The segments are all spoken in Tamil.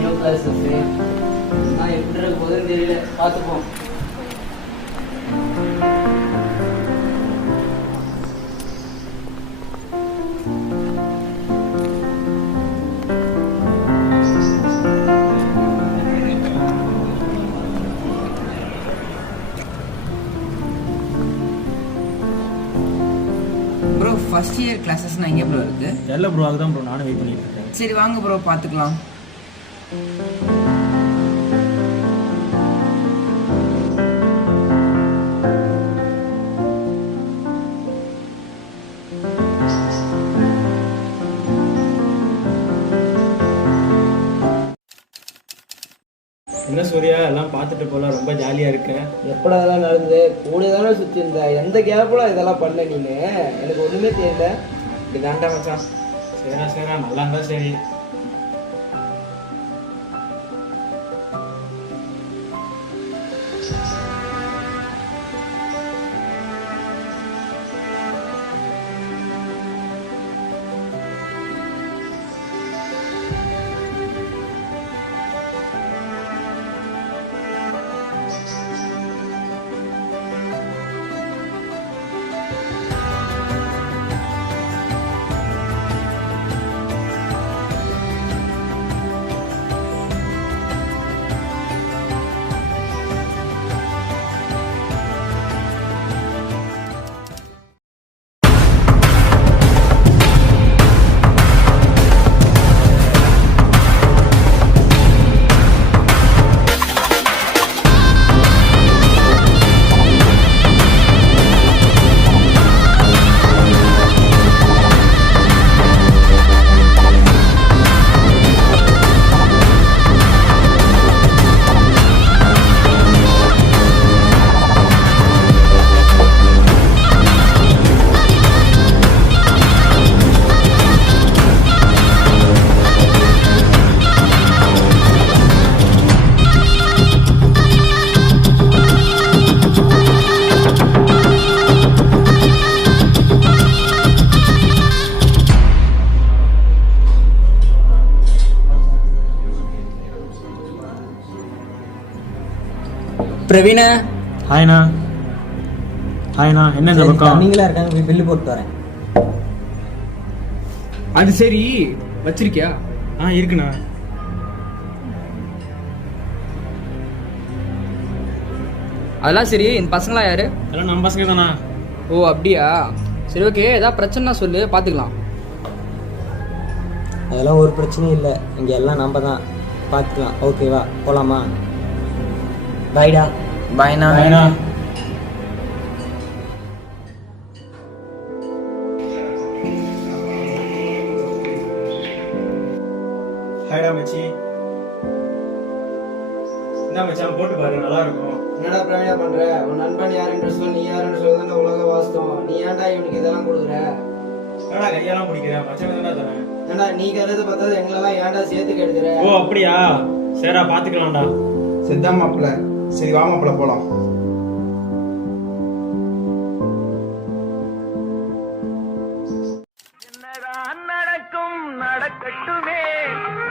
நியூ கிளாஸஸ் நான் எப்படி இருக்க போதுன்னு தெரியல, பார்த்துப்போம். ப்ரோ ஃபர்ஸ்ட் இயர் கிளாஸஸ்னால் எங்கே ப்ரோ இருக்குது? இல்லை ப்ரோ, அதுதான் ப்ரோ நானும் வெயிட் பண்ணிட்டு இருக்கேன். சரி வாங்க ப்ரோ பார்த்துக்கலாம். என்ன சூர்யா, எல்லாம் பார்த்துட்டு போகலாம், ரொம்ப ஜாலியாக இருக்கேன். எப்படா அதெல்லாம் நடந்து கூட தானே சுற்றி இருந்த, எந்த கேப்பில் இதெல்லாம் பண்ண நீனு? எனக்கு ஒன்றுமே தெரியல. இப்படி தாண்டா மச்சான். சரிடா சரிடா, நல்லா இருந்தா சரி. பிரவீனா. ஹாய்ண்ணா. ஹாய்ண்ணா, என்ன இந்த பக்கம்? நீங்களா இருக்காங்க, போய் பில்லு போட்டு வரேன். அது சரி வச்சிருக்கியா? இருக்குண்ணா. அதெல்லாம் சரி, இந்த பசங்களாம் யாரு? எல்லாம் நம்ம பசங்க தானா? ஓ அப்படியா, சரி ஓகே. ஏதாவது பிரச்சனைனா சொல்லு, பார்த்துக்கலாம். அதெல்லாம் ஒரு பிரச்சனையும் இல்லை, இங்கே எல்லாம் நம்ம தான் பார்த்துக்கலாம். ஓகேவா, போகலாமா? பாய்டா. பாய்ண்ணா. ஹாய்ண்ணா. ஹாய்டா மச்சி. என்ன மச்சான், போட்டு பாரு, நல்லா இருக்கும். என்னடா பிரவீனா பண்ற? உன் நண்பன் யாருன்னு சொல்லு, நீ யாருன்னு சொல்லுதான் உலக வாஸ்தவம். நீ ஏன்டா இவனுக்கு இதெல்லாம் கொடுக்குற? என்னடா கையெல்லாம் பிடிக்கிறேன், மச்சான் தானே தரேன். ஏன்டா நீ கருது பார்த்தா எங்களெல்லாம் ஏன்டா சேர்த்து கெடுக்கிற? ஓ அப்படியா, சரிடா பார்த்துக்கலாம்டா. செத்தா மாப்பிள்ள. சரி வா மாப்பிள்ள போலாம். என்னதான் நடக்கும் நடக்கட்டுமே,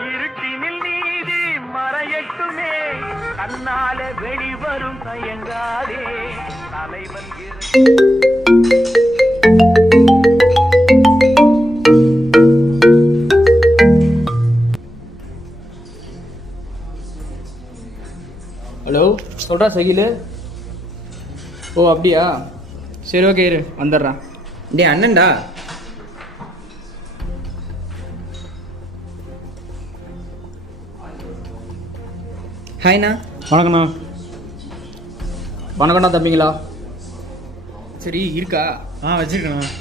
இருட்டினில் நீதி மறையட்டுமே, தன்னாலே வெளிவரும் தயங்காதே தலைவன் ஹலோ, சொல்கிறா சகிலு. ஓ அப்படியா, சரி ஓகே இரு வந்துடுறேன். டே அண்ணன்டா. ஹாய்ண்ணா. வணக்கண்ணா. வணக்கம்ண்ணா தம்பிங்களா. சரி இருக்கா? வச்சிருக்கேண்ணா.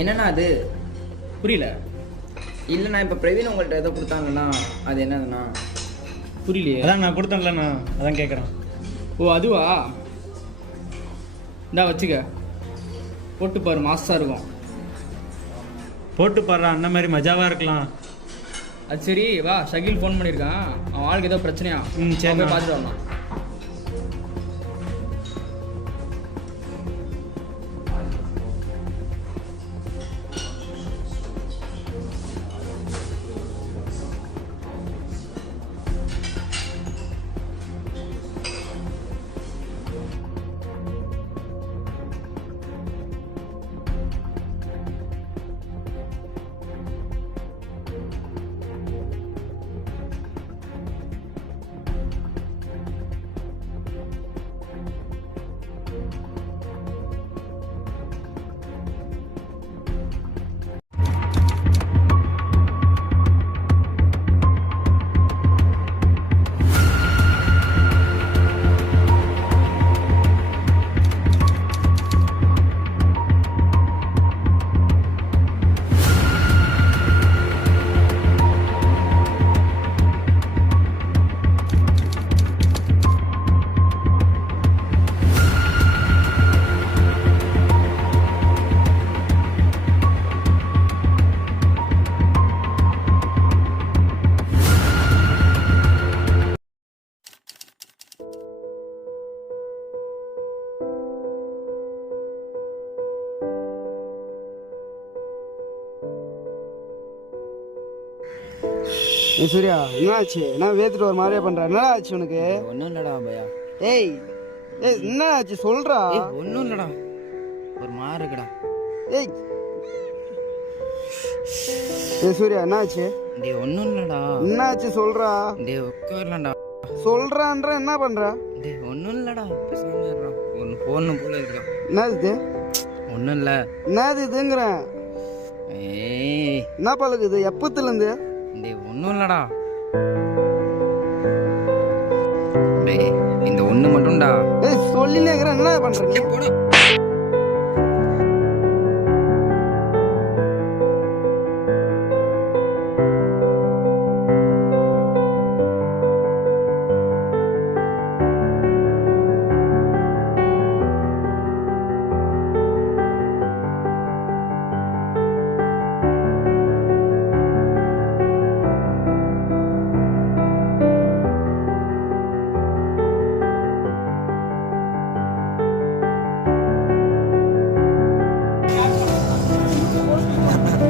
என்னண்ணா அது? புரியல. இல்லைண்ணா, இப்போ பிரவீன் உங்கள்கிட்ட எதோ கொடுத்தாங்கண்ணா, அது என்னதுண்ணா? புரியலையே. அதான் நான் கொடுத்தேன்லண்ணா, அதான் கேட்குறேன். ஓ அதுவா, இந்தா வச்சுக்க, போட்டு பாரு, மாசாக இருக்கும். போட்டு பாடுறா, அந்த மாதிரி மஜாவாக இருக்கலாம். அது சரி வா, ஷகில் ஃபோன் பண்ணியிருக்கான், அவன் ஆளுக்கு ஏதோ பிரச்சனையா. சரி பார்த்துட்டு வரலாம். சூர்யா என்ன ஆச்சு? என்ன வேத்துட்டு ஒரு மாதிரியே பண்ற? என்னடா ஆச்சு உனக்கு? ஒன்றும் இல்லடா பையா. ஏய் ஏய் என்ன ஆச்சு சொல்றா. ஒன்றும் இல்லடா, ஒரு மாதிரி இருக்குடா. ஏய் ஏய் சூர்யா என்ன ஆச்சு? டேய் ஒன்றும் இல்லடா. என்ன ஆச்சு சொல்றா. டேய் உட்காரலாம்டா. சொல்றான்ற என்ன பண்ற? டேய் ஒன்றும் இல்லடா, பேசுறா. ஒன்று போடணும் போல இருக்கா. என்னது? ஒன்றும் இல்லை. என்னது இதுங்கிறேன். ஏய் என்ன பழகுது எப்பத்துல இருந்து? டேய் ஒன்றும் இல்லடா. டேய் இந்த ஒன்று மட்டும்டா. ஏய் சொல்லினே இருக்கிறேன், என்ன பண்ற நீ? போடா.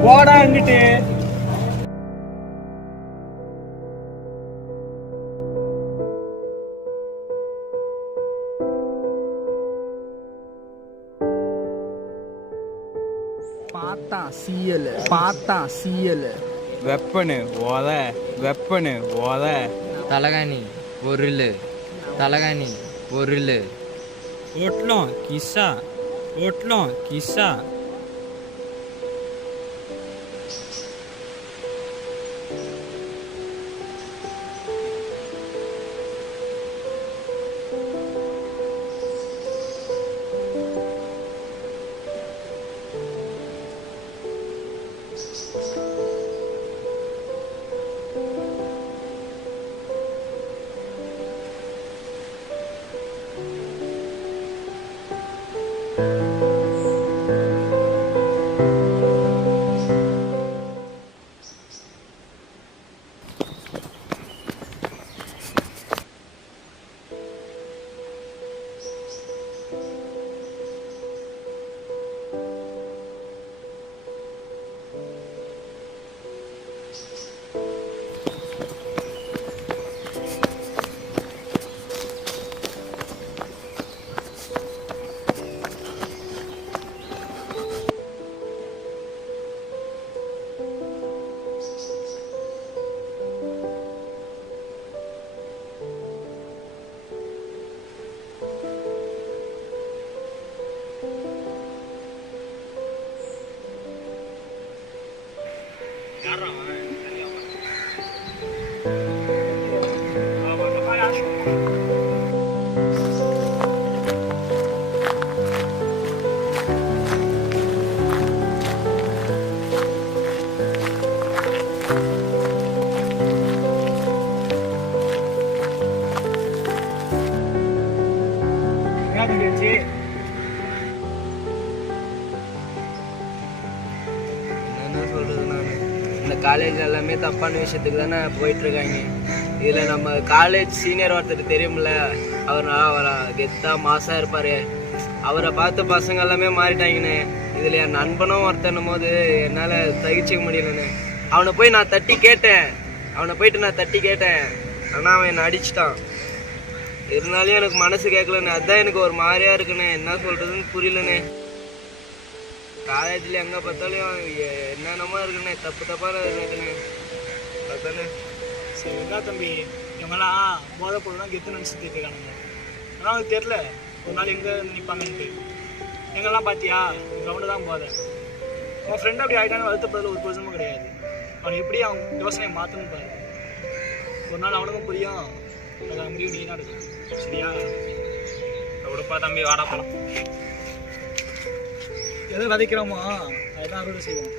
போடா எங்கிட்டு. பார்த்தா சீயல் வெப்பனு ஓத, வெப்பனு ஓத. தலகாணி பொருள், தலகாணி பொருள். ஓட்லம் கிசா, ஓட்லம் கிசா. என்ன சொல்றது நான்? இந்த காலேஜ் எல்லாமே தப்பான விஷயத்துக்கு தானே போயிட்டு இருக்காங்க. இதுல நம்ம காலேஜ் சீனியர் ஒருத்தர் தெரியும்ல, அவர் நல்லா அவரை கெத்தா மாசா இருப்பாரு. அவரை பார்த்து பசங்க எல்லாமே மாறிட்டாங்கன்னு. இதுல என் நண்பனும் ஒருத்தனும் போது என்னால சகிச்சுக்க முடியலன்னு அவனை போய் நான் தட்டி கேட்டேன். ஆனா அவன் என்னை அடிச்சிட்டான். இருந்தாலும் எனக்கு மனசு கேட்கலன்னு. அதான் எனக்கு ஒரு மாதிரியா இருக்குன்னு, என்ன சொல்றதுன்னு புரியலன்னு. காலேஜ்ல எங்க பார்த்தாலும் என்னென்னமோ இருக்குண்ணே, தப்பான இருக்குண்ணே. அதானே சரி என்ன தம்பி, இவங்கெல்லாம் போதை பொருள்லாம் கெத்து நினச்சிட்டு இருக்கானுங்க. ஆனால் அவனுக்கு தெரில ஒரு நாள் எங்கே நிற்பாங்கன்ட்டு. எங்கெல்லாம் பார்த்தியா கிரவுண்டு தான் போதை. உன் ஃப்ரெண்டு அப்படி ஆகிட்டான்னு வருத்தப்படுறதுல ஒரு பிரச்சனமும் கிடையாது. அவன் எப்படி அவன் யோசனையை மாற்றணும் பாரு. ஒரு நாள் அவனுக்கும் புரியும். அதை முடிவு நீ தான் எடுக்கணும். சரியா? விடுப்பா தம்பி, வாடா போலாம். எதை விதைக்கிறோமோ அதுதான் அறுவடை செய்வோம்.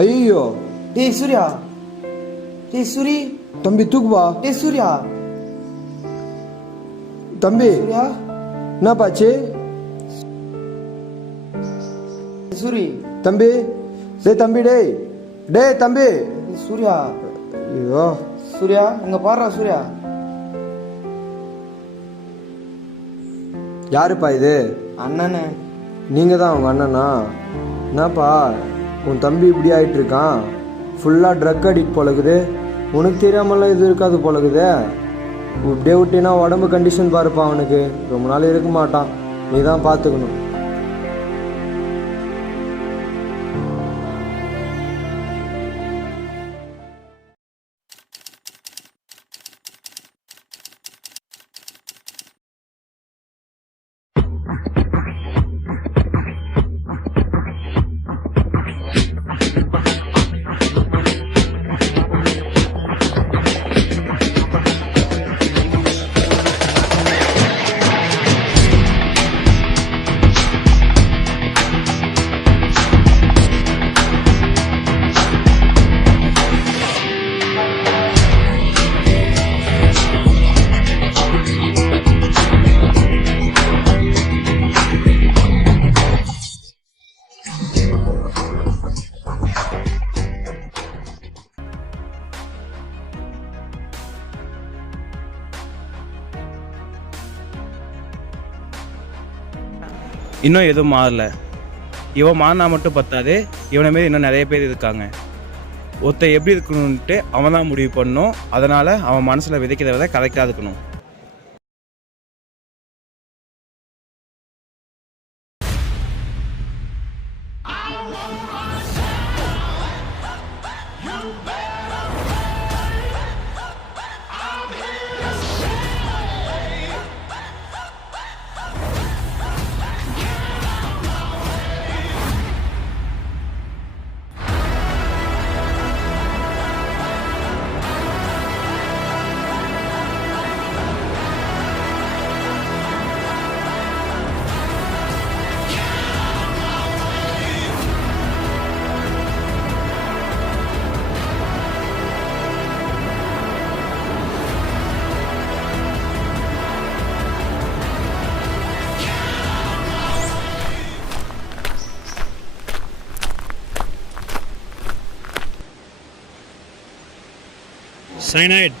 ஐயோ டேய் சூர்யா, டேய் சூரி, தம்பி தூக்குவா. டேய் சூர்யா, தம்பி சூர்யா, என்னப்பாச்சு சூரி, தம்பி? டேய் தம்பி, டேய் தம்பி. டேய் சூர்யா, ஐயோ சூர்யா இங்க பாருடா சூர்யா. யாருப்பா இது? அண்ணனே. நீங்கள் தான் உங்கள் அண்ணனா? என்னப்பா உன் தம்பி இப்படி ஆகிட்டு இருக்கான்? ஃபுல்லாக ட்ரக் அடிக்ட் போலக்குது. உனக்கு தெரியாமலாம் இது இருக்காது போலக்குது. இப்படியே விட்டினா உடம்பு கண்டிஷன் பாருப்பா. அவனுக்கு ரொம்ப நாள் இருக்க மாட்டான். நீ தான் பார்த்துக்கணும். இன்னும் எதுவும் மாறல. இவன் மாறினா மட்டும் பத்தாது, இவனை மாரி இன்னும் நிறைய பேர் இருக்காங்க. ஒருத்தன் எப்படி இருக்கணும்ன்ட்டு அவன் தான் முடிவு பண்ணணும். அதனால் அவன் மனசில் விதைக்கிறத விட கரெக்டாக இருக்கணும். Cyanide.